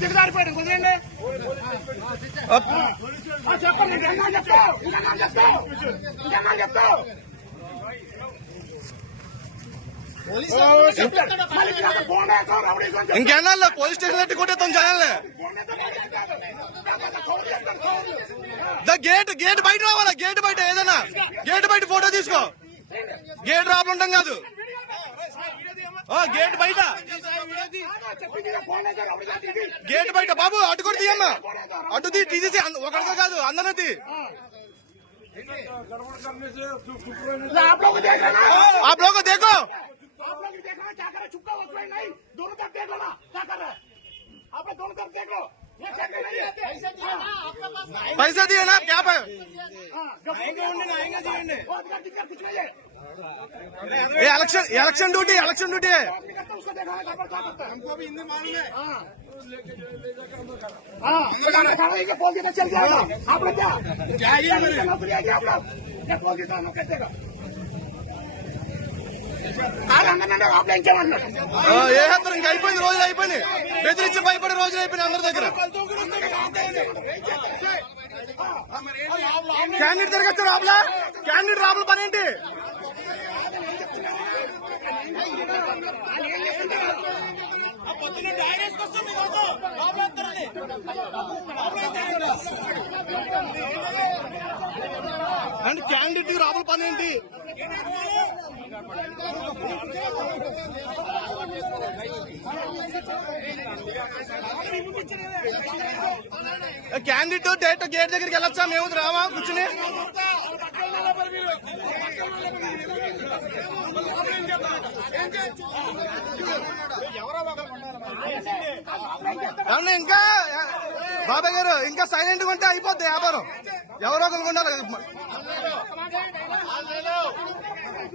దిగజారిపోయాడు కుదిరండి చెప్పండి ఇంకేమన్నా చెప్తావు ఇంకేమన్నా చెప్తావు ఇంకేమన్నా చెప్తావు ఓ, చెప్తాడు. మళ్ళీ ఇక్కడ అక్కడ ఫోన్ వేస్తావు, రౌడీ అని చెప్తాడు. ఇంకెన్నాళ్ళు పోలీస్ స్టేషన్ ఎట్టి కొట్టేస్తాం జనాల్ని గేట్ గేట్ బయట రావాలా గేట్ బయట ఏదైనా గేట్ బయట ఫోటో తీసుకో గేట్ రాపలు ఉంటాం కాదు ఆ, గేట్ బయట చెప్పింది ఇక ఫోన్ వేస్తావు, రౌడీ అని ఇది. గేట్ బయట బాబు అటు కూడా తీయమ్మా అటు తీ తీసేసి ఒకరితో కాదు అందరూ తీ आप लोग देख रहे ना ఆ బ్లోక్ దేకో आप लोग देख रहे हैं क्या कर रहे छुपका वसुला नहीं दोनों तरफ देख लो ना क्या कर रहे हैं आप लोग दोनों तरफ देख लो ये check नहीं है पैसा दिए ना क्या ये election election duty election duty है हमको भी हिंदी मालूम है आप क्या क्या ఇంకా అయిపోయింది రోజులు అయిపోయినాయి. బెదిరించి భయపడే రోజులు అయిపోయినాయి అందరి దగ్గర. క్యాండిడేట్ తిరగచ్చు లోపల క్యాండిడేట్ రాబుల పని ఏంటి? అంటే క్యాండిడేట్ రాబుల పని ఏంటి? క్యాండిడేట్ డైరెక్ట్ గేట్ దగ్గరికి వెళ్ళొచ్చా? మేము రావా? కూర్చుని? ఇంకా బాబాయ్ గారు ఇంకా సైలెంట్గా ఉంటే అయిపోద్ది వ్యాపారం. ఎవరో ఒకరు ఉండాలి